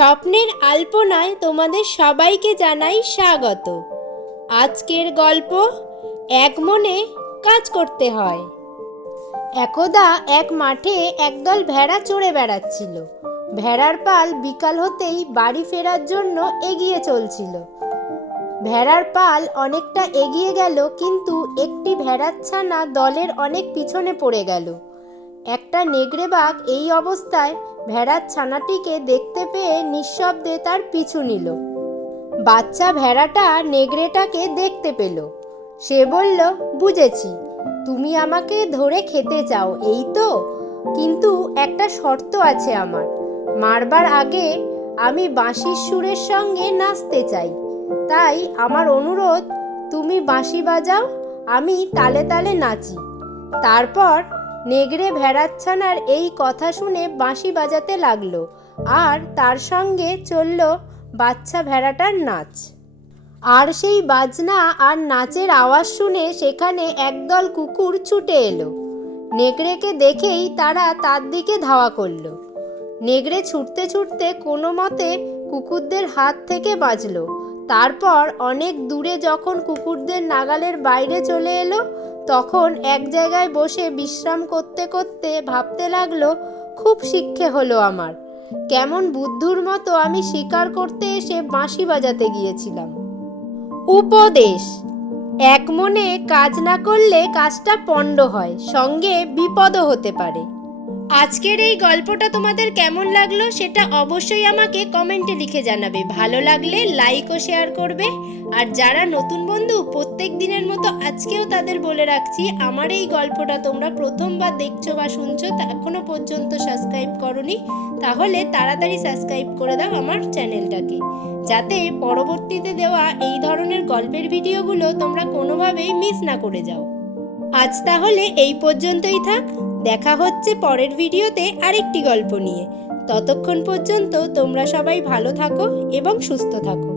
স্বপ্নের আলপনায় তোমাদের সবাইকে জানাই স্বাগত। আজকের গল্প, এক মনে কাজ করতে হয়। একদা এক মাঠে একদল ভেড়া চড়ে বেড়াচ্ছিল। ভেড়ার পাল বিকাল হতেই বাড়ি ফেরার জন্য এগিয়ে চলছিল। ভেড়ার পাল অনেকটা এগিয়ে গেল, কিন্তু একটি ভেড়ার ছানা দলের অনেক পিছনে পড়ে গেল। একটা নেগড়ে বাঘ এই অবস্থায় ভেড়ার ছানাটিকে দেখতে পেয়ে নিঃশব্দে তার পিছু নিল। বাচ্চা ভেড়াটা নেগড়েটাকে দেখতে পেল। সে বলল, বুঝেছি, তুমি আমাকে ধরে খেতে চাও, এই তো? কিন্তু একটা শর্ত আছে আমার। মারবার আগে আমি বাঁশির সুরের সঙ্গে নাচতে চাই। তাই আমার অনুরোধ, তুমি বাঁশি বাজাও, আমি তালে তালে নাচি। তারপর নেগড়ে ভেড়াচ্ছানার এই কথা শুনে বাঁশি বাজাতে লাগল, আর তার সঙ্গে চলল বাচ্চা ভেড়াটার নাচ। আর সেই বাজনা আর নাচের আওয়াজ শুনে সেখানে একদল কুকুর ছুটে এলো। নেগড়েকে দেখেই তারা তার দিকে ধাওয়া করল। নেগড়ে ছুটতে ছুটতে কোনো মতে কুকুরদের হাত থেকে বাঁচলো। তারপর অনেক দূরে যখন কুকুরদের নাগালের বাইরে চলে এলো তখন এক জায়গায় বসে বিশ্রাম করতে করতে ভাবতে লাগল, খুব শিক্ষে হলো আমার। কেমন বুদ্ধুর মতো আমি শিকার করতে এসে বাঁশি বাজাতে গিয়েছিলাম। উপদেশ, এক মনে কাজ না করলে কাজটা পণ্ড হয়, সঙ্গে বিপদও হতে পারে। আজকের এই গল্পটা তোমাদের কেমন লাগল সেটা অবশ্যই আমাকে কমেন্টে লিখে জানাবে। ভালো লাগলে লাইক ও শেয়ার করবে। আর যারা নতুন বন্ধু, প্রত্যেক দিনের মতো আজকেও তাদের বলে রাখছি, আমার এই গল্পটা তোমরা প্রথমবার দেখছ বা শুনছো এখনও পর্যন্ত সাবস্ক্রাইব করনি, তাহলে তাড়াতাড়ি সাবস্ক্রাইব করে দাও আমার চ্যানেলটাকে যাতে পরবর্তীতে দেওয়া এই ধরনের গল্পের ভিডিওগুলো তোমরা কোনোভাবেই মিস না করে যাও। আজ তাহলে এই পর্যন্তই থাক, দেখা হচ্ছে পরের ভিডিওতে আরেকটি গল্প নিয়ে। ততক্ষণ পর্যন্ত তোমরা সবাই ভালো থাকো এবং সুস্থ থাকো।